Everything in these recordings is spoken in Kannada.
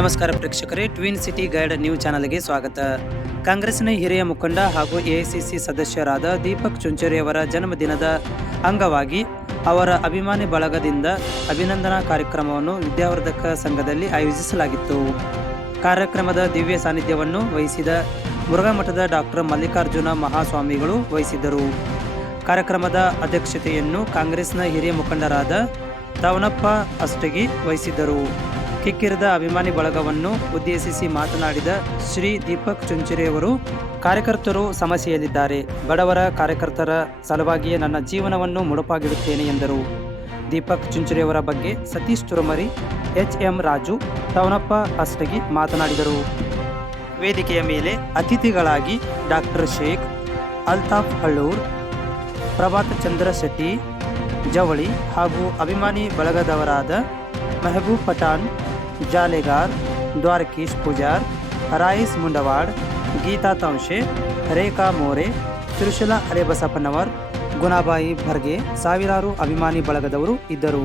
ನಮಸ್ಕಾರ ಪ್ರೇಕ್ಷಕರೇ, ಟ್ವಿನ್ ಸಿಟಿ ಗೈಡ್ ನ್ಯೂಸ್ ಚಾನಲ್ಗೆ ಸ್ವಾಗತ. ಕಾಂಗ್ರೆಸ್ನ ಹಿರಿಯ ಮುಖಂಡ ಹಾಗೂ ಎಐಸಿಸಿ ಸದಸ್ಯರಾದ ದೀಪಕ್ ಚುಂಚುರಿಯವರ ಜನ್ಮದಿನದ ಅಂಗವಾಗಿ ಅವರ ಅಭಿಮಾನಿ ಬಳಗದಿಂದ ಅಭಿನಂದನಾ ಕಾರ್ಯಕ್ರಮವನ್ನು ವಿದ್ಯಾವರ್ಧಕ ಸಂಘದಲ್ಲಿ ಆಯೋಜಿಸಲಾಗಿತ್ತು. ಕಾರ್ಯಕ್ರಮದ ದಿವ್ಯ ಸಾನ್ನಿಧ್ಯವನ್ನು ವಹಿಸಿದ ಮುರುಘಾಮಠದ ಡಾಕ್ಟರ್ ಮಲ್ಲಿಕಾರ್ಜುನ ಮಹಾಸ್ವಾಮಿಗಳು ವಹಿಸಿದ್ದರು. ಕಾರ್ಯಕ್ರಮದ ಅಧ್ಯಕ್ಷತೆಯನ್ನು ಕಾಂಗ್ರೆಸ್ನ ಹಿರಿಯ ಮುಖಂಡರಾದ ತವನಪ್ಪ ಅಷ್ಟಗಿ ವಹಿಸಿದ್ದರು. ಕಿಕ್ಕಿರಿದ ಅಭಿಮಾನಿ ಬಳಗವನ್ನು ಉದ್ದೇಶಿಸಿ ಮಾತನಾಡಿದ ಶ್ರೀ ದೀಪಕ್ ಚುಂಚುರಿಯವರು, ಕಾರ್ಯಕರ್ತರು ಸಮಸ್ಯೆಯಲ್ಲಿದ್ದಾರೆ. ಬಡವರ ಕಾರ್ಯಕರ್ತರ ಸಲುವಾಗಿಯೇ ನನ್ನ ಜೀವನವನ್ನು ಮುಡುಪಾಗಿಡುತ್ತೇನೆ ಎಂದರು. ದೀಪಕ್ ಚುಂಚುರಿಯವರ ಬಗ್ಗೆ ಸತೀಶ್ ತುರಮರಿ, ಎಚ್ಎಂ ರಾಜು, ತವನಪ್ಪ ಅಷ್ಟಗಿ ಮಾತನಾಡಿದರು. ವೇದಿಕೆಯ ಮೇಲೆ ಅತಿಥಿಗಳಾಗಿ ಡಾಕ್ಟರ್ ಶೇಖ್, ಅಲ್ತಾಫ್ ಹಳ್ಳೂರ್, ಪ್ರಭಾತ್ ಚಂದ್ರ ಶೆಟ್ಟಿ ಜವಳಿ ಹಾಗೂ ಅಭಿಮಾನಿ ಬಳಗದವರಾದ ಮೆಹಬೂಬ್ ಪಠಾಣ್, ಜಾಲೆಗಾರ್, ದ್ವಾರಕೀಶ್ ಪೂಜಾರ್, ರಾಯಿಸ್ ಮುಂಡವಾಡ್, ಗೀತಾ ತಾಂಶೆ, ರೇಖಾ ಮೋರೆ, ತ್ರಿಶೂಲ ಅಲೆಬಸಪ್ಪನವರ್, ಗುಣಾಬಾಯಿ ಭರ್ಗೆ ಸಾವಿರಾರು ಅಭಿಮಾನಿ ಬಳಗದವರು ಇದ್ದರು.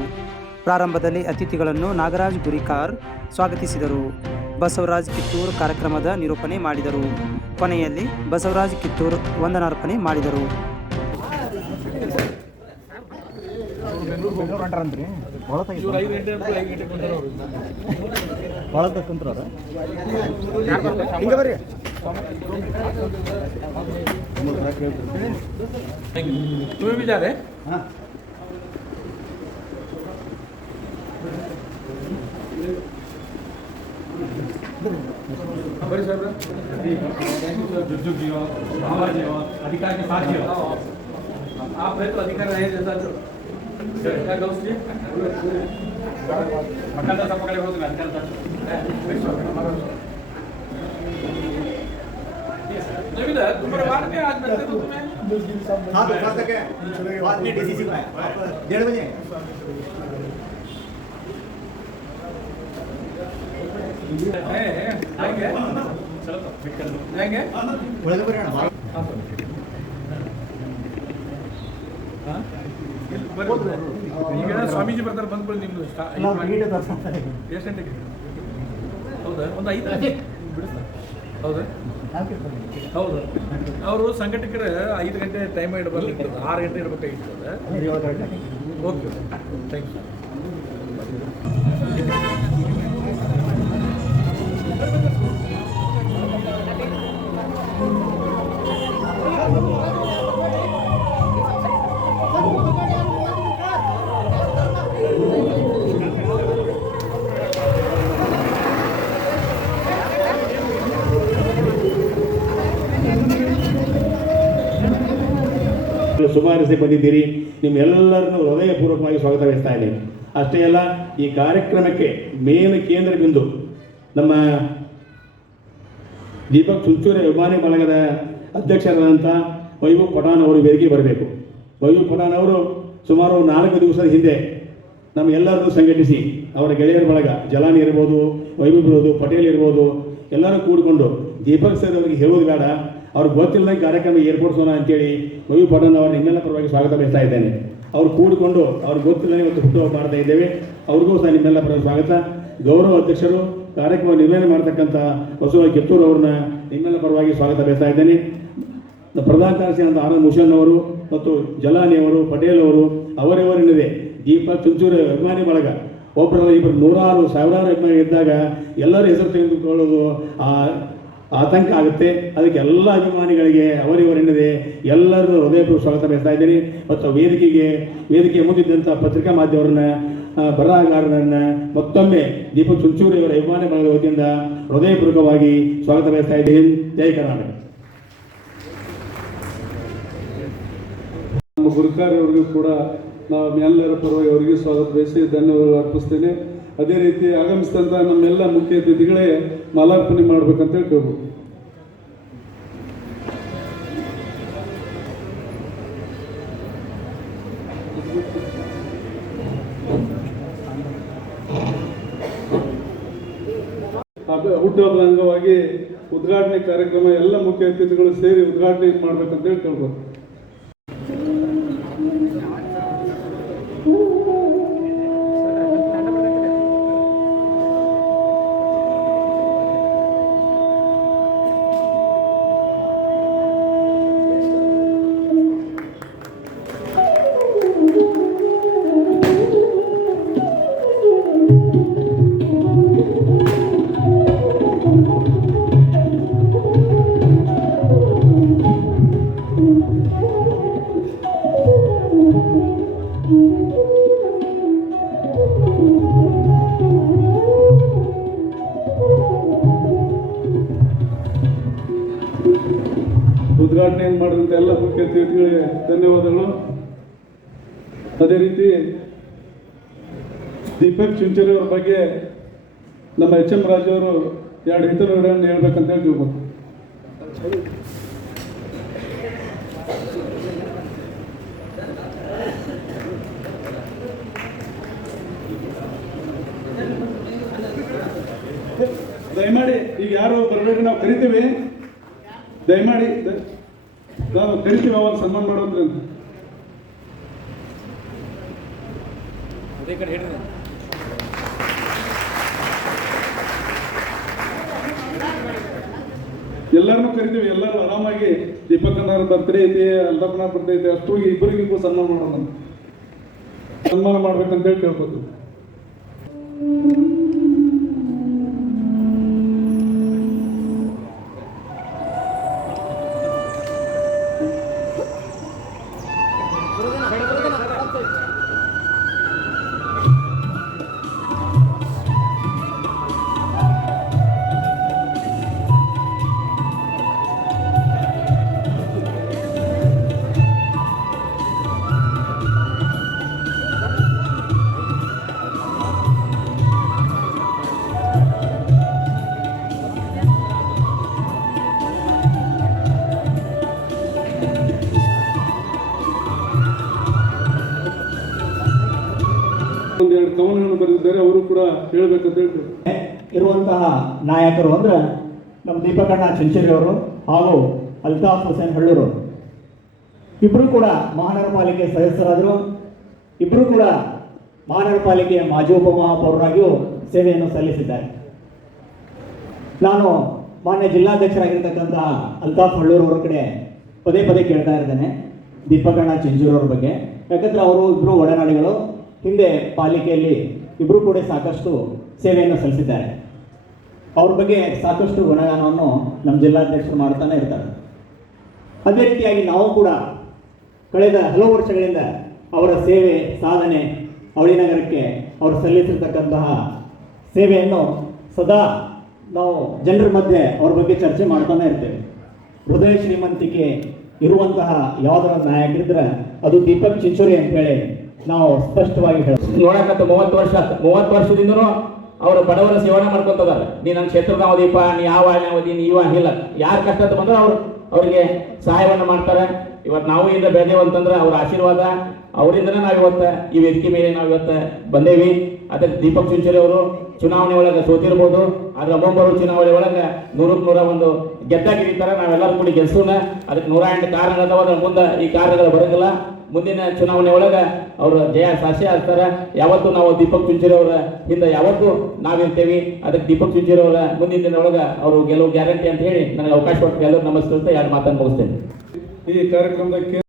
ಪ್ರಾರಂಭದಲ್ಲಿ ಅತಿಥಿಗಳನ್ನು ನಾಗರಾಜ್ ಗುರಿಕಾರ್ ಸ್ವಾಗತಿಸಿದರು. ಬಸವರಾಜ್ ಕಿತ್ತೂರ್ ಕಾರ್ಯಕ್ರಮದ ನಿರೂಪಣೆ ಮಾಡಿದರು. ಕೊನೆಯಲ್ಲಿ ಬಸವರಾಜ್ ಕಿತ್ತೂರ್ ವಂದನಾರ್ಪಣೆ ಮಾಡಿದರು. तुम्हें भी जा रहे? हाँ. बड़े सर जुज्जू जी हो, हमारे जी हो, अधिकार के साथ जी हो. आप है तो अधिकार रहे जैसा जो क्या दोस्त जी मक्का सा पकड़े हो तो अधिकार था. नहीं भी तुम्हारे बात में आज मिलते तो तुम्हें हाँ दोपहर तक है. बाद में डीसीसी में 1:30 बजे आएंगे. चलो तो फिट कर लो. जाएंगे बड़े बड़े ना हाँ हाँ ಈಗ ಸ್ವಾಮೀಜಿ ಬರ್ತಾರೆ, ಬಂದ್ಬಿಡಿ. ನಿಮ್ದು ಎಷ್ಟು ಗಂಟೆಗೆ? ಹೌದಾ, ಒಂದು 5 ಬಿಡಿಸ್ತಾರೆ. ಹೌದಾ, ಹೌದು. ಅವರು ಸಂಘಟಕರು 5 ಗಂಟೆ ಟೈಮ್ ಇಡಬಾರ್ದು, 6 ಗಂಟೆ ಇಡಬೇಕಾಗಿರ್ತದೆ. Okay, thank you. ಸುಮಾರಿಸಿ ಬಂದಿದ್ದೀರಿ. ನಿಮ್ಮೆಲ್ಲರನ್ನು ಹೃದಯಪೂರ್ವಕವಾಗಿ ಸ್ವಾಗತ ಬಯಸ್ತಾ ಇದ್ದೀನಿ. ಅಷ್ಟೇ ಅಲ್ಲ, ಈ ಕಾರ್ಯಕ್ರಮಕ್ಕೆ ಮೇನ್ ಕೇಂದ್ರ ಬಿಂದು ನಮ್ಮ ದೀಪಕ್ ಚುಂಚುರಿ ಅಭಿಮಾನಿ ಬಳಗದ ಅಧ್ಯಕ್ಷರಾದಂಥ ವೈಭವ್ ಪಠಾಣ್ ಅವರು ವೇದಿಕೆ ಬರಬೇಕು. ವೈಭವ್ ಪಠಾಣ್ ಅವರು ಸುಮಾರು 4 ದಿವಸದ ಹಿಂದೆ ನಮ್ಮೆಲ್ಲರನ್ನು ಸಂಘಟಿಸಿ ಅವರ ಗೆಳೆಯರ ಬಳಗ ಜಲಾನಿ ಇರ್ಬೋದು, ವೈಭವ್ ಇರ್ಬೋದು, ಪಟೇಲ್ ಇರ್ಬೋದು, ಎಲ್ಲರೂ ಕೂಡಿಕೊಂಡು ದೀಪಕ್ ಸರ್ ಅವರಿಗೆ ಹೇಳೋದು ಬೇಡ, ಅವ್ರಿಗೆ ಗೊತ್ತಿಲ್ಲದಂಗೆ ಕಾರ್ಯಕ್ರಮ ಏರ್ಪಡಿಸೋಣ ಅಂತೇಳಿ ವೈಭವ್ ಪಠಾಣ್ ಅವರು ನಿಮ್ಮೆಲ್ಲ ಪರವಾಗಿ ಸ್ವಾಗತ ಬಯಸ್ತಾ ಇದ್ದೇನೆ. ಅವ್ರು ಕೂಡಿಕೊಂಡು ಅವ್ರಿಗೆ ಗೊತ್ತಿಲ್ಲದೆ ಇವತ್ತು ಹುಟ್ಟುಹಬ್ಬ ಮಾಡ್ತಾ ಇದ್ದೇವೆ. ಅವ್ರಿಗೂ ಸಹ ನಿಮ್ಮೆಲ್ಲ ಪರವಾಗಿ ಸ್ವಾಗತ. ಗೌರವ ಅಧ್ಯಕ್ಷರು ಕಾರ್ಯಕ್ರಮ ನಿರ್ವಹಣೆ ಮಾಡ್ತಕ್ಕಂಥ ಬಸವರಾಜ್ ಕಿತ್ತೂರ್ ಅವ್ರನ್ನ ನಿಮ್ಮೆಲ್ಲ ಪರವಾಗಿ ಸ್ವಾಗತ ಬಯಸ್ತಾ ಇದ್ದೇನೆ. ಪ್ರಧಾನ ಕಾರ್ಯದರ್ಶಿ ಅಂತ ಆನಂದ್ ಮುಷನ್ ಅವರು ಮತ್ತು ಜಲಾನಿ ಅವರು, ಪಟೇಲ್ ಅವರು, ಅವರಿವರೇನಿದೆ ದೀಪಕ್ ಚುಂಚುರಿ ಅಭಿಮಾನಿ ಬಳಗ ಒಬ್ಬರಲ್ಲ ಇಬ್ಬರು 100 ಸಾವಿರಾರು ಅಭಿಮಾನಿ ಇದ್ದಾಗ ಎಲ್ಲರ ಹೆಸರು ತೆಗೆದುಕೊಳ್ಳೋದು ಆತಂಕ ಆಗುತ್ತೆ. ಅದಕ್ಕೆ ಎಲ್ಲ ಅಭಿಮಾನಿಗಳಿಗೆ ಅವರಿವರೇನಿದೆ ಎಲ್ಲರನ್ನೂ ಹೃದಯಪೂರ್ವಕ ಸ್ವಾಗತ ಬಯಸ್ತಾ ಇದ್ದೀನಿ. ಮತ್ತು ವೇದಿಕೆ ಮುಂದಿದ್ದಂಥ ಪತ್ರಿಕಾ ಮಾಧ್ಯಮರನ್ನ, ಬರಹಗಾರರನ್ನ ಮತ್ತೊಮ್ಮೆ ದೀಪಕ್ ಚುಂಚುರಿ ಅವರ ಅಭಿಮಾನಿ ಬಳಗದ ವತಿಯಿಂದ ಹೃದಯಪೂರ್ವಕವಾಗಿ ಸ್ವಾಗತ ಬಯಸ್ತಾ ಇದ್ದೀನಿ. ಜೈ ಕರ್ನಾಟಕ. ನಮ್ಮ ಗುರುಕಾರ್ ಅವರಿಗೂ ಕೂಡ ನಾವು ಎಲ್ಲರ ಪರವಾಗಿ ಅವರಿಗೂ ಸ್ವಾಗತ ಬಯಸಿ ಧನ್ಯವಾದಗಳು ಅರ್ಪಿಸ್ತೇನೆ. ಅದೇ ರೀತಿ ಆಗಮಿಸಿದಂಥ ನಮ್ಮೆಲ್ಲ ಮುಖ್ಯ ಅತಿಥಿಗಳೇ ಮಾಲಾರ್ಪಣೆ ಮಾಡ್ಬೇಕಂತ ಕೇಳ್ಬೋದು. ಹುಟ್ಟುಹಬ್ಬದ ಅಂಗವಾಗಿ ಉದ್ಘಾಟನೆ ಕಾರ್ಯಕ್ರಮ ಎಲ್ಲ ಮುಖ್ಯ ಅತಿಥಿಗಳು ಸೇರಿ ಉದ್ಘಾಟನೆ ಮಾಡ್ಬೇಕಂತ ಕೇಳ್ಬೋದು. ಉದ್ಘಾಟನೆಯನ್ನು ಮಾಡಿದಂಥ ಎಲ್ಲ ಮುಖ್ಯ ಅತಿಥಿಗಳಿಗೆ ಧನ್ಯವಾದಗಳು. ಅದೇ ರೀತಿ ದೀಪಕ್ ಚುಂಚುರಿ ಅವ್ರ ಬಗ್ಗೆ ನಮ್ಮ ಎಚ್ ಎಂ ರಾಜು ಅವರು 2 ಹಿತನುಡಿಗಳನ್ನು ಹೇಳ್ಬೇಕಂತ ಹೇಳಿ ತಿಳ್ಬೋದು. ದಯಮಾಡಿ ಈಗ ಯಾರು ಬರಬೇಡಿ, ನಾವು ಕರಿತೀವಿ. ದಯಮಾಡಿ ನಾವು ಕರಿತೀವಿ, ಅವಾಗ ಸನ್ಮಾನ ಮಾಡೋದ್ರಿ ಅಂತ. ಎಲ್ಲರನ್ನೂ ಕರಿತೀವಿ. ಎಲ್ಲರೂ ಆರಾಮಾಗಿ ದೀಪಕ್ಕನವ್ರ ಬರ್ತ್ಡೇ ಐತಿ, ಅಲ್ದಪ್ಪನ ಬರ್ತ್ಡೇ ಐತಿ, ಅಷ್ಟು ಇಬ್ಬರಿಗೂ ಸನ್ಮಾನ ಮಾಡೋಣ, ಸನ್ಮಾನ ಮಾಡ್ಬೇಕಂತೇಳಿ ಕೇಳ್ಬೋದು. ಒಂದೆರಡು ಕವನಗಳನ್ನು ಬರೆದಿದ್ದಾರೆ, ಅವರು ಕೂಡ ಹೇಳಬೇಕಂತ ಹೇಳ್ತಾರೆ. ಇರುವಂತಹ ನಾಯಕರು ಅಂದ್ರೆ ನಮ್ಮ ದೀಪಕಣ್ಣ ಚುಂಚೇರಿ ಅವರು ಹಾಗೂ ಅಲ್ತಾಫ್ ಹುಸೇನ್ ಹಳ್ಳೂರು. ಇಬ್ಬರು ಕೂಡ ಮಹಾನಗರ ಪಾಲಿಕೆ ಸದಸ್ಯರಾದರು. ಇಬ್ಬರು ಕೂಡ ಮಹಾನಗರ ಪಾಲಿಕೆಯ ಮಾಜಿ ಉಪಮಹಾಪೌರರಾಗಿಯೂ ಸೇವೆಯನ್ನು ಸಲ್ಲಿಸಿದ್ದಾರೆ. ನಾನು ಮಾನ್ಯ ಜಿಲ್ಲಾಧ್ಯಕ್ಷರಾಗಿರ್ತಕ್ಕಂತಹ ಅಲ್ತಾಫ್ ಹಳ್ಳೂರು ಅವರ ಕಡೆ ಪದೇ ಪದೇ ಕೇಳ್ತಾ ಇರ್ತೇನೆ ದೀಪಕಣ್ಣ ಚುಂಚೇರಿ ಅವ್ರ ಬಗ್ಗೆ. ಯಾಕಂದರೆ ಅವರು ಇಬ್ಬರು ಒಡನಾಡಿಗಳು. ಹಿಂದೆ ಪಾಲಿಕೆಯಲ್ಲಿ ಇಬ್ಬರು ಕೂಡ ಸಾಕಷ್ಟು ಸೇವೆಯನ್ನು ಸಲ್ಲಿಸಿದ್ದಾರೆ. ಅವ್ರ ಬಗ್ಗೆ ಸಾಕಷ್ಟು ಗುಣಗಾನವನ್ನು ನಮ್ಮ ಜಿಲ್ಲಾಧ್ಯಕ್ಷರು ಮಾಡ್ತಾನೆ ಇರ್ತಾರೆ. ಅದೇ ರೀತಿಯಾಗಿ ನಾವು ಕೂಡ ಕಳೆದ ಹಲವು ವರ್ಷಗಳಿಂದ ಅವರ ಸೇವೆ ಸಾಧನೆ, ಅವಳಿ ನಗರಕ್ಕೆ ಅವರು ಸಲ್ಲಿಸಿರ್ತಕ್ಕಂತಹ ಸೇವೆಯನ್ನು ಸದಾ ನಾವು ಜನರ ಮಧ್ಯೆ ಅವ್ರ ಬಗ್ಗೆ ಚರ್ಚೆ ಮಾಡ್ತಾನೆ ಇರ್ತೇವೆ. ಹೃದಯ ಶ್ರೀಮಂತಿಕೆ ಇರುವಂತಹ ಯಾವುದರ ನಾಯಕರಿದ್ರೆ ಅದು ದೀಪಕ್ ಚಿಂಚೋರಿ ಅಂತ ಹೇಳಿ ನಾವು ಸ್ಪಷ್ಟವಾಗಿ ಹೇಳ್ತೀವಿ. ನೋಡಕತ್ತ 30 ವರ್ಷದಿಂದನೂ ಅವರು ಬಡವರ ಸೇವನೆ ಮಾಡ್ಕೊಂತದಾರೆ. ನೀ ನನ್ನ ಕ್ಷೇತ್ರದ ಅವಧಿಪ್ಪ, ನೀ ಯಾವ ಅವಧಿ, ನೀ ಇವ ಇಲ್ಲ, ಯಾರು ಕಷ್ಟ ಬಂದ್ರೆ ಅವ್ರಿಗೆ ಸಹಾಯವನ್ನು ಮಾಡ್ತಾರೆ. ಇವತ್ತು ನಾವು ಇಂದ ಬೆಳೆದೇವು ಅಂತಂದ್ರೆ ಅವ್ರ ಆಶೀರ್ವಾದ ಅವರಿಂದನೇ ನಾವು ಇವತ್ತು ಈ ವೇದಿಕೆ ಮೇಲೆ ನಾವು ಇವತ್ತು ಬಂದೇವಿ. ಅದಕ್ಕೆ ದೀಪಕ್ ಚುಂಚೋರಿ ಅವರು ಚುನಾವಣೆ ಒಳಗೆ ಸೋತಿರ್ಬೋದು, ಆದ್ರೆ ಮುಂಬರುವ ಚುನಾವಣೆ ಒಳಗೆ 100ಕ್ಕೆ 101 ಗೆದ್ದಾಗಿರ್ತಾರೆ. ನಾವೆಲ್ಲರೂ ಕೂಡಿ ಗೆಲ್ಸೋಣ. ಅದಕ್ಕೆ 108 ಕಾರಣಗಳದಾವ. ಅದ್ರ ಮುಂದೆ ಈ ಕಾರಣಗಳು ಬರೋದಿಲ್ಲ. ಮುಂದಿನ ಚುನಾವಣೆ ಒಳಗೆ ಅವರು ಜಯ ಸಾಕ್ಷಿ ಆಗ್ತಾರೆ. ಯಾವತ್ತೂ ನಾವು ದೀಪಕ್ ಚುಂಚೋರಿ ಅವರ ಹಿಂದೆ ಯಾವತ್ತೂ ನಾವಿರ್ತೇವೆ. ಅದಕ್ಕೆ ದೀಪಕ್ ಚುಂಚೋರಿ ಅವರ ಮುಂದಿನ ದಿನ ಒಳಗೆ ಅವರು ಗೆಲುವು ಗ್ಯಾರಂಟಿ ಅಂತ ಹೇಳಿ ನನಗೆ ಅವಕಾಶ ಕೊಟ್ಟು ಎಲ್ಲರೂ ನಮಸ್ಕರಿಸ್ತಾ 2 ಮಾತನ್ನು ಮುಗಿಸ್ತೇನೆ. ಈ ಕಾರ್ಯಕ್ರಮಕ್ಕೆ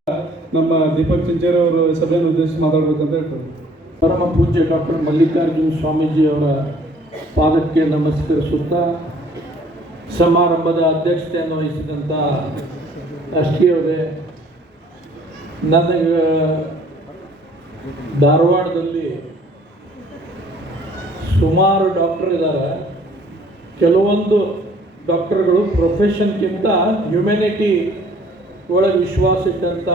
ನಮ್ಮ ದೀಪಕ್ ಚುಂಚೇರಿ ಅವರು ಸಭೆಯನ್ನು ಉದ್ದೇಶಿಸಿ ಮಾತಾಡಬೇಕಂತ ಹೇಳ್ತಾರೆ. ಪರಮ ಪೂಜ್ಯ ಡಾಕ್ಟರ್ ಮಲ್ಲಿಕಾರ್ಜುನ ಸ್ವಾಮೀಜಿ ಅವರ ಪಾದಕ್ಕೆ ನಮಸ್ಕರಿಸುತ್ತಾ ಸಮಾರಂಭದ ಅಧ್ಯಕ್ಷತೆಯನ್ನು ವಹಿಸಿದಂಥ ರಾಷ್ಟ್ರೀಯವರೇ, ನನಗೆ ಧಾರವಾಡದಲ್ಲಿ ಸುಮಾರು ಡಾಕ್ಟರ್ ಇದ್ದಾರೆ. ಕೆಲವೊಂದು ಡಾಕ್ಟರ್ಗಳು ಪ್ರೊಫೆಷನ್ಗಿಂತ ಹ್ಯುಮ್ಯಾನಿಟಿ ಒಳಗೆ ವಿಶ್ವಾಸ ಇಟ್ಟಂಥ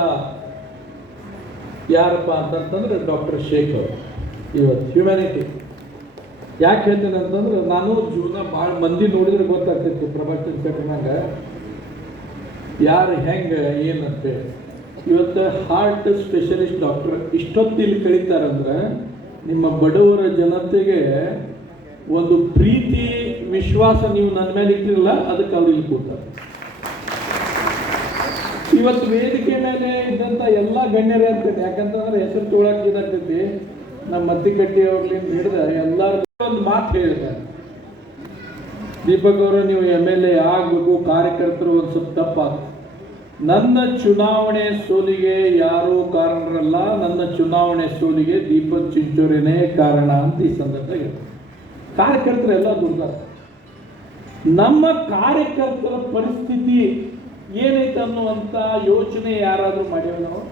ಯಾರಪ್ಪ ಅಂತಂತಂದ್ರೆ ಡಾಕ್ಟರ್ ಶೇಖ್ ಅವರು. ಇವತ್ತು ಹ್ಯುಮ್ಯಾನಿಟಿ ಯಾಕೆ ಹೇಳ್ತೇನೆ ಅಂತಂದ್ರೆ, ನಾನು ಜೀವನ ಭಾಳ ಮಂದಿ ನೋಡಿದ್ರೆ ಗೊತ್ತಾಗ್ತಿತ್ತು ಪ್ರಭಾಕರ್ ಸೆಕ್ಟರ್ನಾಗ ಯಾರು ಹೆಂಗೆ ಏನಂತೇಳಿ. ಇವತ್ತು ಹಾರ್ಟ್ ಸ್ಪೆಷಲಿಸ್ಟ್ ಡಾಕ್ಟರ್ ಇಷ್ಟೊತ್ತಿಲ್ಲಿ ಕಳೀತಾರಂದ್ರೆ ನಿಮ್ಮ ಬಡವರ ಜನತೆಗೆ ಒಂದು ಪ್ರೀತಿ ವಿಶ್ವಾಸ ನೀವು ನನ್ನ ಮೇಲೆ ಇಟ್ಟಿರಲ್ಲ, ಅದಕ್ಕೆ ಅವ್ರು ಇಲ್ಲಿ ಕೂತಾರೆ. ಇವತ್ತು ವೇದಿಕೆ ಮೇಲೆ ಇದ್ದಂಥ ಎಲ್ಲ ಗಣ್ಯರೇ ಅಂತೇನೆ, ಯಾಕಂತಂದ್ರೆ ಹೆಸರು ತೊಗೊಳಕ್ಕೆ ಇದಾಗ್ತೈತಿ. ನಮ್ಮ ಮತ್ತಿಕಟ್ಟಿ ಅವ್ರಲಿಂದ ಹಿಡಿದ ಎಲ್ಲರಿಗೂ ಒಂದು ಮಾತು ಹೇಳಿದೆ, ದೀಪಕ್ ಅವರು ನೀವು MLA ಆಗಬೇಕು, ಕಾರ್ಯಕರ್ತರು ಒಂದು ಸ್ವಲ್ಪ ತಪ್ಪಾಗ. ನನ್ನ ಚುನಾವಣೆ ಸೋಲಿಗೆ ಯಾರೂ ಕಾರಣರಲ್ಲ, ನನ್ನ ಚುನಾವಣೆ ಸೋಲಿಗೆ ದೀಪಕ್ ಚಿಂಚೋರಿನೇ ಕಾರಣ ಅಂತ ಈ ಸಂದರ್ಭದಲ್ಲಿ ಕಾರ್ಯಕರ್ತರೆಲ್ಲ ದುರ್ಗಾರ. ನಮ್ಮ ಕಾರ್ಯಕರ್ತರ ಪರಿಸ್ಥಿತಿ ಏನೈತೆ ಅನ್ನುವಂಥ ಯೋಚನೆ ಯಾರಾದರೂ ಮಾಡ್ಯಾವ ನಾವು?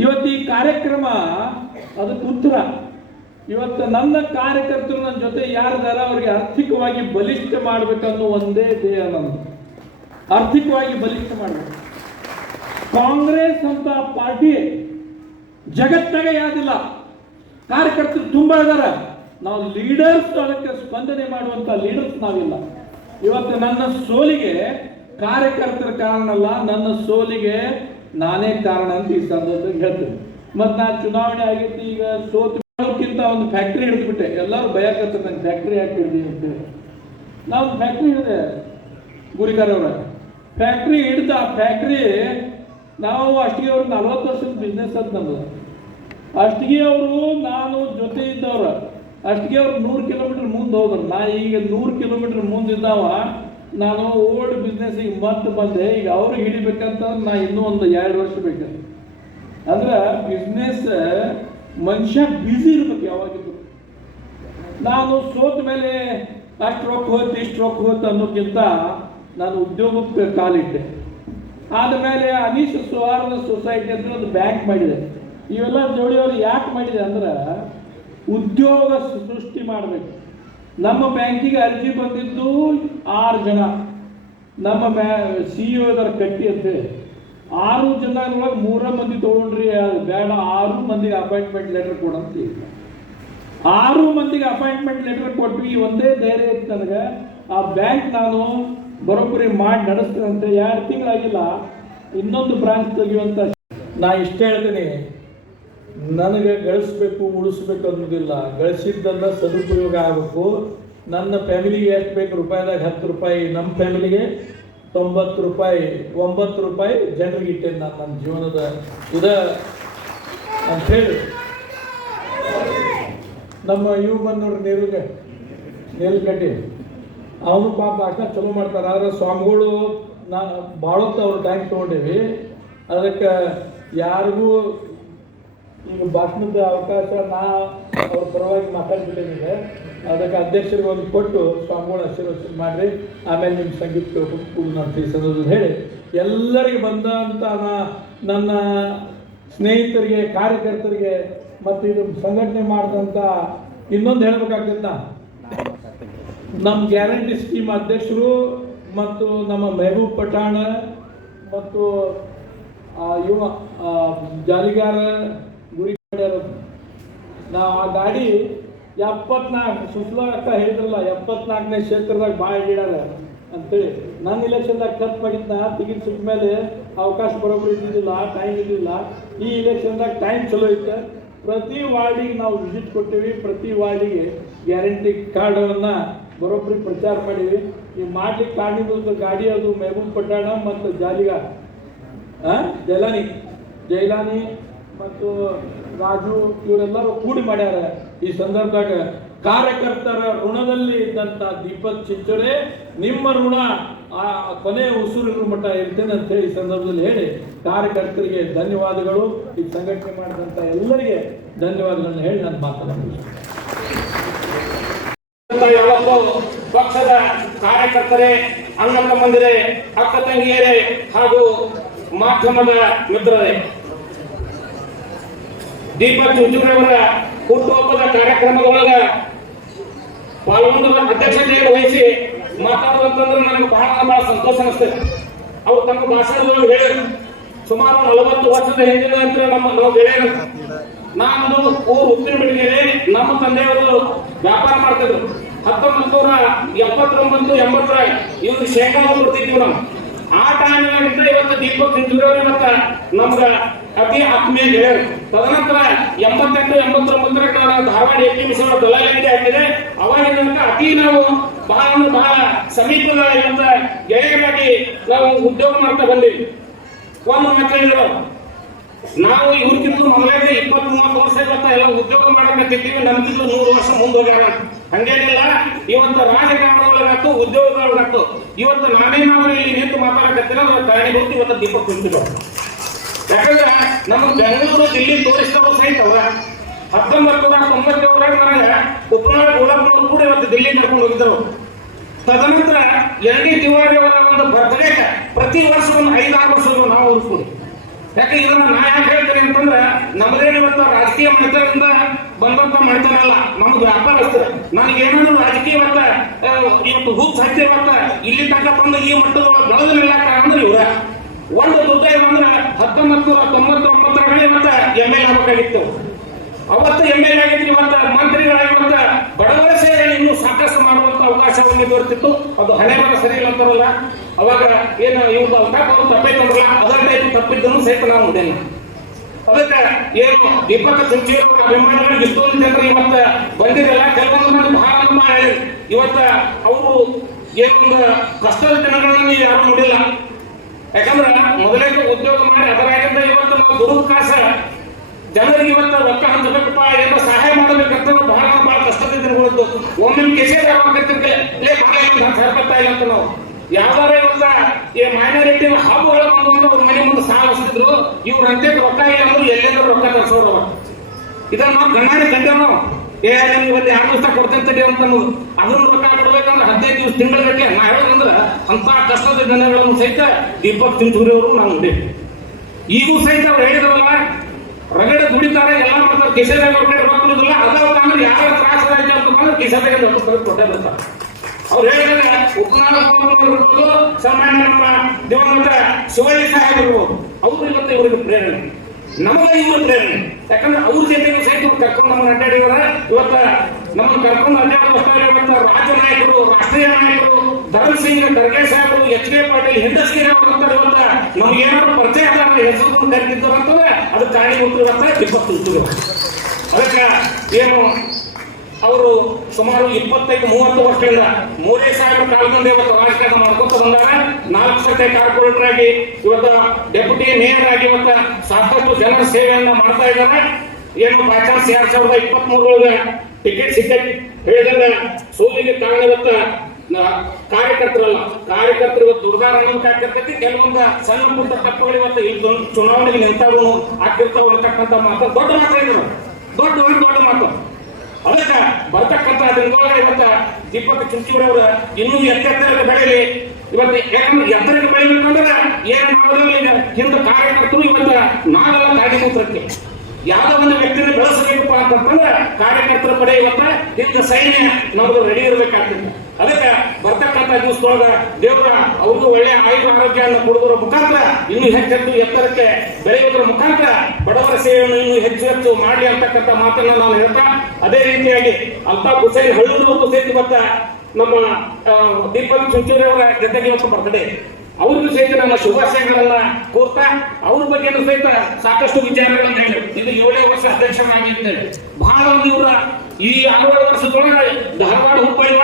ಇವತ್ತು ಈ ಕಾರ್ಯಕ್ರಮ ಅದಕ್ಕೆ ಉತ್ತರ. ಇವತ್ತು ನನ್ನ ಕಾರ್ಯಕರ್ತರು ನನ್ನ ಜೊತೆ ಯಾರಿದಾರ ಅವ್ರಿಗೆ ಆರ್ಥಿಕವಾಗಿ ಬಲಿಷ್ಠ ಮಾಡ್ಬೇಕನ್ನೋ ಒಂದೇ ಧ್ಯೇಯ ನಮ್ಮದು. ಆರ್ಥಿಕವಾಗಿ ಬಲಿಷ್ಠ ಮಾಡಬೇಕು. ಕಾಂಗ್ರೆಸ್ ಅಂತ ಪಾರ್ಟಿ ಜಗತ್ತಾಗ ಯಾವ್ದಿಲ್ಲ, ಕಾರ್ಯಕರ್ತರು ತುಂಬಾ ಇದ್ದಾರೆ. ನಾವು ಲೀಡರ್ಸ್ ಅದಕ್ಕೆ ಸ್ಪಂದನೆ ಮಾಡುವಂತ ಲೀಡರ್ಸ್ ನಾವಿಲ್ಲ. ಇವತ್ತು ನನ್ನ ಸೋಲಿಗೆ ಕಾರ್ಯಕರ್ತರ ಕಾರಣ ಅಲ್ಲ, ನನ್ನ ಸೋಲಿಗೆ ನಾನೇ ಕಾರಣ ಅಂತ ಈ ಸಂದರ್ಭದಲ್ಲಿ ಹೇಳ್ತೀನಿ. ಮತ್ತು ನಾನು ಚುನಾವಣೆ ಆಗಿತ್ತು, ಈಗ ಸೋತಕ್ಕಿಂತ ಒಂದು ಫ್ಯಾಕ್ಟ್ರಿ ಹಿಡಿದ್ಬಿಟ್ಟೆ. ಎಲ್ಲರೂ ಭಯಕರ್ತಾರೆ, ನಂಗೆ ಫ್ಯಾಕ್ಟ್ರಿ ಯಾಕೆ ಹಿಡಿದಿ ಅಂತೇಳಿ. ನಾವು ಫ್ಯಾಕ್ಟ್ರಿ ಹಿಡಿದೆ, ಗುರಿಕಾರ ಅವರ ಫ್ಯಾಕ್ಟ್ರಿ ಹಿಡಿದ. ಆ ಫ್ಯಾಕ್ಟ್ರಿ ನಾವು ಅಷ್ಟಿಗೆ ಅವ್ರು 40 ವರ್ಷದ ಬಿಸ್ನೆಸ್ ಅಂತ ನಮ್ಮದು. ಅಷ್ಟಿಗೆ ಅವರು ನಾನು ಜೊತೆ ಇದ್ದವ್ರು, ಅಷ್ಟಿಗೆ ಅವ್ರು 100 ಕಿಲೋಮೀಟರ್ ಮುಂದೆ ಹೋದ್ರು. ನಾ ಈಗ 100 ಕಿಲೋಮೀಟರ್ ಮುಂದಿದ್ದಾವ. ನಾನು ಓಲ್ಡ್ ಬಿಸ್ನೆಸ್ಸಿಗೆ ಮತ್ತೆ ಬಂದೆ. ಈಗ ಅವ್ರಿಗೆ ಹಿಡಿಬೇಕಂತ ನಾ ಇನ್ನೂ ಒಂದು 2 ವರ್ಷ ಬೇಕು. ಅಂದ್ರೆ ಬಿಸ್ನೆಸ್ ಮನುಷ್ಯ ಬ್ಯುಸಿ ಇರ್ಬೇಕು ಯಾವಾಗಿದ್ರು. ನಾನು ಸೋತ ಮೇಲೆ ಅಷ್ಟು ರೊಕ್ಕ ಹೋಯ್ತು ಇಷ್ಟು ರೊಕ್ಕ ಹೋಯ್ತು ಅನ್ನೋಕ್ಕಿಂತ ನಾನು ಉದ್ಯೋಗಕ್ಕೆ ಕಾಲಿಟ್ಟೆ. ಆದಮೇಲೆ ಅನೀಶ್ ಸೌಹಾರ್ದ ಸೊಸೈಟಿ ಅಂತ ಒಂದು ಬ್ಯಾಂಕ್ ಮಾಡಿದೆ. ಇವೆಲ್ಲ ಜೋಡಿಯವರು ಯಾಕೆ ಮಾಡಿದೆ ಅಂದ್ರೆ ಉದ್ಯೋಗ ಸೃಷ್ಟಿ ಮಾಡಬೇಕು. ನಮ್ಮ ಬ್ಯಾಂಕಿಗೆ ಅರ್ಜಿ ಬಂದಿದ್ದು 6 ಜನ. ನಮ್ಮ CEO ಇದರ ಕಟ್ಟಿ ಅಂತೇಳಿ 6 ಜನರೊಳಗೆ 3 ಮಂದಿ ತೊಗೊಂಡ್ರಿ, ಬೇಡ 6 ಮಂದಿಗೆ ಅಪಾಯಿಂಟ್ಮೆಂಟ್ ಲೆಟರ್ ಕೊಡಂತ. 6 ಮಂದಿಗೆ ಅಪಾಯಿಂಟ್ಮೆಂಟ್ ಲೆಟರ್ ಕೊಟ್ವಿ. ಒಂದೇ ಧೈರ್ಯ ಇತ್ತು ನನಗೆ, ಆ ಬ್ಯಾಂಕ್ ನಾನು ಬರೋಬ್ಬರಿ ಮಾಡಿ ನಡೆಸ್ತೇನೆ. 2 ತಿಂಗಳಾಗಿಲ್ಲ, ಇನ್ನೊಂದು ಬ್ರಾಂಚ್ ತೆಗೆಯುವಂತ. ನಾ ಇಷ್ಟ ಹೇಳ್ತೀನಿ, ನನಗೆ ಗಳಿಸ್ಬೇಕು ಉಳಿಸ್ಬೇಕು ಅನ್ನೋದಿಲ್ಲ, ಗಳಿಸಿದ್ದನ್ನ ಸದುಪಯೋಗ ಆಗಬೇಕು. ನನ್ನ ಫ್ಯಾಮಿಲಿಗೆ ಎಷ್ಟು ಬೇಕು ರೂಪಾಯಿದಾಗ 10 ರೂಪಾಯಿ, ನಮ್ಮ ಫ್ಯಾಮಿಲಿಗೆ 90 ರೂಪಾಯಿ, 9 ರೂಪಾಯಿ ಜನರಿಗೆ ಇಟ್ಟೇನೆ ನಾನು ನನ್ನ ಜೀವನದ ಇದ ಅಂಥೇಳಿ. ನಮ್ಮ ಮನ್ನೂರು ನೇಲ್ಕಟ್ಟಿ ಅವನು ಪಾಪ ಭಾಷಣ ಚಲೋ ಮಾಡ್ತಾರೆ. ಆದರೆ ಸ್ವಾಮಿಗಳು ನಾ ಭಾಳೊತ್ತು ಅವ್ರ ಟೈಮ್ ತೊಗೊಂಡೇವಿ. ಅದಕ್ಕೆ ಯಾರಿಗೂ ಈಗ ಭಾಷಣದ ಅವಕಾಶ ನಾ ಅವ್ರ ಪರವಾಗಿ ಮಾತಾಡ್ಬಿಟ್ಟಿದೆ. ಅದಕ್ಕೆ ಅಧ್ಯಕ್ಷರಿಗೆ ಒಂದು ಕೊಟ್ಟು ಸ್ವಾಮಿಗಳು ಆಶೀರ್ವಚನ ಮಾಡಿರಿ, ಆಮೇಲೆ ನಿಮ್ಮ ಸಂಗೀತ ಕೇಳ್ಕೊಂಡು ನಾನು ಈ ಸಂದರ್ಭದಲ್ಲಿ ಹೇಳಿ ಎಲ್ಲರಿಗೆ ಬಂದಂಥ ನನ್ನ ಸ್ನೇಹಿತರಿಗೆ, ಕಾರ್ಯಕರ್ತರಿಗೆ ಮತ್ತು ಇದು ಸಂಘಟನೆ ಮಾಡಿದಂಥ ಇನ್ನೊಂದು ಹೇಳ್ಬೇಕಾಗ್ತದೆ. ನಮ್ಮ ಗ್ಯಾರಂಟಿ ಸ್ಕೀಮ್ ಅಧ್ಯಕ್ಷರು ಮತ್ತು ನಮ್ಮ ಮೆಹಬೂಬ್ ಪಠಾಣ ಮತ್ತು ಇವ ಜಾಲಿಗಾರ ಗುರಿ ನಾ ಆ ಗಾಡಿ 74 ಸುಸ್ಲಾ ಅಕ್ಕ ಹೇಳಿದ್ರಲ್ಲ 74ನೇ ಕ್ಷೇತ್ರದಾಗ ಭಾಳ ಹಿಡಿಯಾರ ಅಂತೇಳಿ. ನನ್ನ ಇಲೆಕ್ಷನ್ದಾಗ ಖರ್ಚು ಮಾಡಿದ್ನ ತೆಗಿದು ಸುತ್ತ ಮೇಲೆ ಅವಕಾಶ ಬರೋಬ್ಬರಿ ಇದ್ದಿದ್ದಿಲ್ಲ, ಟೈಮ್ ಇದ್ದಿಲ್ಲ. ಈ ಇಲೆಕ್ಷನ್ದಾಗ ಟೈಮ್ ಚಲೋ ಇತ್ತು. ಪ್ರತಿ ವಾರ್ಡಿಗೆ ನಾವು ವಿಸಿಟ್ ಕೊಟ್ಟೇವಿ. ಪ್ರತಿ ವಾರ್ಡಿಗೆ ಗ್ಯಾರಂಟಿ ಕಾರ್ಡನ್ನು ಬರೋಬ್ಬರಿ ಪ್ರಚಾರ ಮಾಡೀವಿ. ಈ ಮಾಡ್ಲಿಕ್ಕೆ ಕಾರಣಿದ್ದು ಗಾಡಿ ಅದು ಮೆಹಬೂಬ್ ಪಠಾಣ ಮತ್ತು ಜೈಲಾನಿ ಮತ್ತು ರಾಜು ಇವರೆಲ್ಲರೂ ಕೂಡಿ ಮಾಡ್ಯಾರ. ಈ ಸಂದರ್ಭದಾಗ ಕಾರ್ಯಕರ್ತರ ಋಣದಲ್ಲಿ ಇದ್ದಂಥ ದೀಪಕ್ ಚಿಂಚೋರೆ, ನಿಮ್ಮ ಋಣ ಆ ಕೊನೆ ಉಸಿರಿನ ಮಟ್ಟ ಇರ್ತೇನೆ ಅಂತ ಹೇಳಿ ಈ ಸಂದರ್ಭದಲ್ಲಿ ಹೇಳಿ ಕಾರ್ಯಕರ್ತರಿಗೆ ಧನ್ಯವಾದಗಳು. ಈ ಸಂಘಟನೆ ಮಾಡಿದಂಥ ಎಲ್ಲರಿಗೆ ಧನ್ಯವಾದಗಳನ್ನ ಹೇಳಿ ನನ್ನ ಮಾತನ್ನು ಯಾವತ್ತೂ ಪಕ್ಷದ ಕಾರ್ಯಕರ್ತರೇ, ಅಣ್ಣ ತಮ್ಮಂದಿರೇ, ಅಕ್ಕ ತಂಗಿಯರೇ ಹಾಗೂ ಮಾಧ್ಯಮದ ಮಿತ್ರರೇ, ದೀಪಕ್ ಚುಂಚುರವರ ಹುಟ್ಟುಹಬ್ಬದ ಕಾರ್ಯಕ್ರಮದೊಳಗ ಪಾಲ್ಗೊಂಡು ಅಧ್ಯಕ್ಷತೆಯನ್ನು ವಹಿಸಿ ಮಾತಾಡುವಂತಂದ್ರೆ ನನಗೆ ಬಹಳ ಸಂತೋಷ ಅನಿಸ್ತದೆ. ಅವರು ತಮ್ಮ ಭಾಷಣದೊಳಗೆ ಹೇಳಿದರು, ಸುಮಾರು 40 ವರ್ಷದ ಹಿಂದಿನ ಅಂತ ನಾವು ಗೆಳೆಯರು. ನಾನು ಊರು ಉಪ್ಪಿನಪೇಟೆಗೆ ನಮ್ಮ ತಂದೆಯವರು ವ್ಯಾಪಾರ ಮಾಡ್ತಿದ್ರು. 1979-80 ಇವ್ರು ಶೇಂಗಾ ಕೊಡ್ತಿದ್ವಿ ನಾವು. ಆ ಟೈಮ್ನಾಗಿಂದ ಇವತ್ತು ದೀಪಕ್ ಚುಂಚುರವರೇ ಮತ್ತೆ ನಮ್ಗೆ ಅತಿ ಆತ್ಮೀಯ ಗೆಳೆಯರು. ತದನಂತರ 88-89 ಧಾರವಾಡ APMC ದಲಾಲಂಗಡಿ ಆಗಿದೆ. ಅವಾಗಿನ ಅತಿ ನಾವು ಬಹಳ ಸಮೀಪದ ಇವತ್ತ ಗೆಳೆಯರಾಗಿ ನಾವು ಉದ್ಯೋಗ ಮಾಡ್ತಾ ಬಂದಿವಿ. ಒಂದು ಮಕ್ಕಳಿದ್ರು ನಾವು ಇವ್ರಿಗಿಂತ ಮೊದಲೇ 20-30 ವರ್ಷ ಇವತ್ತ ಎಲ್ಲ ಉದ್ಯೋಗ ಮಾಡಬೇಕಿದ್ದೀವಿ. ನಮ್ಗಿಂತ 100 ವರ್ಷ ಮುಂದೆ ಹೋಗ್ಯಾರ. ಹಂಗೇನಿಲ್ಲ, ಇವತ್ತು ರಾಜಕಾರಣದೊಳಗಾಯ್ತು, ಉದ್ಯೋಗದೊಳಗಾಯ್ತು. ಇವತ್ತು ನಾವೇನಾದ್ರೂ ಇಲ್ಲಿ ನಿಂತು ಮಾತಾಡಕತ್ತಿರ ಕಾರಣೀಭೂತ ಇವತ್ತು ದೀಪಕ್ ಚುಂಚುರವರು. ಯಾಕಂದ್ರೆ ನಮ್ಮ ಬೆಂಗಳೂರು ದಿಲ್ಲಿ ತೋರಿಸಿದವರು ಸಹಿತ 1990 ನನಗೆ ಉಪನಾಳ ಗೋಳಪ್ಪನವರು ಕೂಡ ಇವತ್ತು ದಿಲ್ಲಿ ಕರ್ಕೊಂಡು ಹೋಗಿದ್ದರು. ತದನಂತರ LD ತಿವಾರಿ ಅವರ ಒಂದು ಬರ್ತ್ಡೇ ಪ್ರತಿ ವರ್ಷ ಒಂದು 5-6 ವರ್ಷಗಳು ನಾವು ಉಳಿಸ್ಕೊಂಡು. ಯಾಕೆ ಇದನ್ನ ನಾ ಯಾಕೆ ಹೇಳ್ತೇನೆ ಅಂತಂದ್ರೆ ನಮ್ಮದೇನು ಇವತ್ತು ರಾಜಕೀಯ ಮಟ್ಟದಿಂದ ಬಂದಂತ ಮಾಡ್ತಾರಲ್ಲ ನಮ್ದು ವ್ಯಾಪಾರಸ್ಥರ ನನಗೆ ಏನಾದ್ರು ರಾಜಕೀಯ ಇವತ್ತು ಹೂಪ್ ಹತ್ಯೆ ಇಲ್ಲಿ ತನಕ ಬಂದು ಈ ಮಟ್ಟದೊಳಗೆ ಬೆಳೆದಿಲ್ಲ ಅಂದ್ರೆ ಇವ್ರ ಒಂದು ದುಡ್ಡ ಅಂದ್ರೆ 1999 ಇವತ್ತ ML ಆಗಬೇಕಾಗಿತ್ತು. ಅವತ್ತು ML ಆಗಿತ್ತು, ಇವತ್ತ ಮಂತ್ರಿಗಳಾಗಿ ಬಡವರ ಸೇವೆ ಇನ್ನೂ ಸಾಕಷ್ಟು ಮಾಡುವಂತ ಅವಕಾಶವನ್ನು ದೊರೆತಿತ್ತು. ಅದು ಹಣೆ ಬರ ಸರಿ ಇಲ್ಲ ಅಂತಾರಲ್ಲ, ಅವಾಗ ಏನು ಇವ್ರದ್ದು ಅವಕಾಶ ತಪ್ಪೈತಂದ್ರಲ್ಲ, ಅದರ ಟೈಪ್ ತಪ್ಪಿದ್ದನ್ನು ಸಹಿತ ನಾವು ನೋಡಿಲ್ಲ. ಅದಕ್ಕೆ ಏನು ದೀಪಕ್ ಚುಂಚೇರಿಯವರ ಅಭಿಮಾನಿಗಳು ಇಷ್ಟೊಂದು ಜನರು ಇವತ್ತ ಬಂದಿರಲ್ಲ. ಕೆಲವೊಂದು ಮಂದಿ ಬಹಳ ಹೇಳಿ ಇವತ್ತ ಅವರು ಏನೊಂದು ಕಷ್ಟದ ದಿನಗಳನ್ನು ಯಾರು ನೋಡಿಲ್ಲ. ಯಾಕಂದ್ರೆ ಮೊದಲೇ ಉದ್ಯೋಗ ಮಾಡಿ ಅದರಾಗಿಂದ ಇವತ್ತು ನಾವು ದುಡಿದ ಕಾಸ ಜನರಿಗೆ ಇವತ್ತು ರೊಕ್ಕ ಹಂಚಬೇಕಪ್ಪ, ಏನೋ ಸಹಾಯ ಮಾಡಬೇಕಂತ ಬಹಳ ಕಷ್ಟದ ದಿನಗಳದ್ದು. ಒಮ್ಮೆ ಕೆಸೇರಿ ಆಗ್ಬೇಕಂತ ಇಲ್ಲ ಅಂತ ನಾವು ಯಾವ್ದಾರ ಇವತ್ತ ಈ ಮೈನಾರಿಟಿ ಹಬ್ಬಗಳು ಬಂದು ಅವ್ರ ಮನೆ ಮುಂದೆ ಸಾಲ ಹಚ್ತಿದ್ರು. ಇವ್ರಂತೆ ರೊಕ್ಕ ಇಲ್ಲ ಅಂದ್ರೆ ಎಲ್ಲೆಲ್ಲ ರೊಕ್ಕ ತರಿಸೋರು. ಇದನ್ನ ನಾವು ಗಣ್ಣಾಡಿ ಕಂಡ ನಾವು ನಿಮ್ಗೆ ಒಂದು 2 ದಿವಸ ಕೊಡ್ತೇನೆ ಅಂತ ಅದನ್ನ ರೊಕ್ಕ ಕೊಡ್ಬೇಕಂದ್ರೆ 15 ದಿವಸ ತಿಂಗಳಗಟ್ಟಲೆ ನಾ ಹೇಳೋದಂದ್ರೆ ಅಂತ ಕಷ್ಟದ ಜನಗಳನ್ನು ಸಹಿತ ದೀಪಕ್ ಚುಂಚುರಿ ಅವರು ನಾವು ನೋಡೇವಿ. ಈಗೂ ಸಹಿತ ಅವ್ರು ಹೇಳಿದ್ರಲ್ಲ, ರಗಡೆ ದುಡಿತಾರೆ, ಎಲ್ಲ ಮಾಡ್ತಾರೆ, ಕಿಸೆದಾಗ ರೊಕ್ಕದಿಲ್ಲ. ಅದಾವ ಅಂದ್ರೆ ಯಾರ ತ್ರಾಸ ಆಯ್ತು ಅಂತ ಬಂದ್ರೆ ಕಿಸೆದಾಗ ಕೊಟ್ಟೇ ಬರ್ತಾರೆ. ಅವ್ರು ಹೇಳಿದ್ರೆ ಉಪನಾರ್ಬೋದು, ಸಾಮಾನ್ಯ ನಮ್ಮ ದಿವಂಗತ ಶಿವಳ್ಳಿ ಸಾಹೇಬ್ ಇರ್ಬೋದು, ಅವರು ಇವತ್ತು ಇವರಿಗೆ ಪ್ರೇರಣೆ, ನಮಗೆ ಇವರು ಪ್ರೇರಣೆ. ಯಾಕಂದ್ರೆ ಅವ್ರ ಜೊತೆಗೆ ಸಹಿತ ಕರ್ಕೊಂಡು ನಮ್ಮನ್ನು ಅಡ್ಡಾಡಿವರ. ಇವತ್ತ ನಮ್ಮನ್ನು ಕರ್ಕೊಂಡು ಅಡ್ಡಾಡುವ ಇವತ್ತ ರಾಜ್ಯ ನಾಯಕರು, ರಾಷ್ಟ್ರೀಯ ನಾಯಕರು, ಧರ್ಮ್ ಸಿಂಗ್ ಖರ್ಗೆ ಸಾಹೇಬರು, HK ಪಾಟೀಲ್, ಹಿಂದಸ್ಗಿರಿ ಅವರು ಅಂತಾರೆ. ಇವತ್ತ ನಮ್ಗೆ ಏನಾದ್ರು ಪರಿಚಯ ಆದ ಹೆಸರು ಕರೆದಿದ್ರು ಅಂತಂದ್ರೆ ಅದಕ್ಕೆ ಕಾರಣೀಭೂತರು ಇವತ್ತ ದೀಪಕ್ ಚುಂಚುರಿ. ಅದಕ್ಕೆ ಏನು ಅವರು ಸುಮಾರು 25-30 ವರ್ಷದಿಂದ ಮೋದಿ ಸಾಹೇಬರ ಕಾಲದಿಂದ ಇವತ್ತು ರಾಜಕಾರಣ ಮಾಡ್ಕೊತ ಬಂದಾಗ 4 ಸರ್ತಿ ಕಾರ್ಪೊರೇಟರ್ ಆಗಿ ಇವತ್ತು ಡೆಪ್ಯೂಟಿ ಮೇಯರ್ ಆಗಿ ಇವತ್ತು ಸಾಕಷ್ಟು ಜನರ ಸೇವೆಯನ್ನ ಮಾಡ್ತಾ ಇದ್ದಾರೆ. ಏನು ಬಾಚಾನ್ಸ್ 2023 ಟಿಕೆಟ್ ಸಿಕ್ಕೈತಿ ಹೇಳಿದ್ರೆ ಸೋಲಿಗೆ ಕಾರಣ ಇವತ್ತ ಕಾರ್ಯಕರ್ತರಲ್ಲ, ಕಾರ್ಯಕರ್ತರು ಇವತ್ತು ದುರ್ದಾರ ಹಾಕಿರ್ತೈತಿ. ಕೆಲವೊಂದು ಸಣ್ಣ ಪುಟ್ಟ ತಪ್ಪುಗಳು ಇವತ್ತು ಚುನಾವಣೆಗೆ ನಿಂತಾರು ಹಾಕಿರ್ತಾವ ಅಂತಕ್ಕಂಥ ಮಾತು ದೊಡ್ಡ ಮಾತಾಡಿದ್ರು, ದೊಡ್ಡ ಮಾತು. ಅದಕ್ಕೆ ಬರ್ತಕ್ಕಂಥ ದಿನದೊಳಗೆ ಇವತ್ತ ದೀಪಕ್ ಚುಂಚುರಿ ಅವರು ಇನ್ನೂ ಎತ್ತರ ಬೆಳೆಯಲಿ. ಇವತ್ತು ಯಾಕಂದ್ರೆ ಎತ್ತರಕ್ಕೆ ಬೆಳಿಬೇಕಂದ್ರೆ ಏನು ಮಾಡೋದ್ರಲ್ಲಿ ಹಿಂದೆ ಕಾರ್ಯಕರ್ತರು ಇವತ್ತ ನಾವೆಲ್ಲ ಕಾರ್ಯಕರ್ತರಕ್ಕೆ ಯಾವ್ದೋ ಒಂದು ವ್ಯಕ್ತಿನ ಬೆಳೆಸಬೇಕಪ್ಪ ಅಂತಂದ್ರೆ ಕಾರ್ಯಕರ್ತರ ಕಡೆ ಇವತ್ತ ಹಿಂದೆ ಸೈನ್ಯ ನಮ್ದು ರೆಡಿ ಇರಬೇಕಾಗ್ತದೆ. ಅದಕ್ಕೆ ಬರ್ತಕ್ಕಂಥ ದಿವಸದೊಳಗ ದೇವರ ಅವ್ರಿಗೂ ಒಳ್ಳೆ ಆರೋಗ್ಯವನ್ನು ಕೊಡುವುದರ ಮುಖಾಂತರ ಇನ್ನೂ ಹೆಚ್ಚೆಚ್ಚು ಎತ್ತರಕ್ಕೆ ಬೆಳೆಯುವುದರ ಮುಖಾಂತರ ಬಡವರ ಸೇವೆಯನ್ನು ಇನ್ನೂ ಹೆಚ್ಚು ಮಾಡಲಿ ಅಂತಕ್ಕಂಥ ಮಾತನ್ನ ನಾನು ಹೇಳ್ತಾ, ಅದೇ ರೀತಿಯಾಗಿ ಅಲ್ತಾಫ್ ಹುಸೇನ್ ಹಳ್ಳೂರವ್ರಿಗೂ ಸಹಿತ ಇವತ್ತ ನಮ್ಮ ದೀಪಕ್ ಚುಂಚುರಿ ಅವರ ಜೊತೆಗೆ ಇವತ್ತು ಬರ್ತಡೆ, ಅವ್ರಿಗೂ ಸಹಿತ ನಮ್ಮ ಶುಭಾಶಯಗಳನ್ನ ಕೋರ್ತಾ ಅವ್ರ ಬಗ್ಗೆ ಸಹಿತ ಸಾಕಷ್ಟು ವಿಚಾರಗಳನ್ನ ಹೇಳಿ ಇದು 7ನೇ ವರ್ಷ ಅಧ್ಯಕ್ಷರಾಗಿ ಬಹಳ ಒಂದು ಇವರ ಈ 6 ವರ್ಷದೊಳಗೆ ಧಾರವಾಡ ಹುಬ್ಬಳ್ಳಿ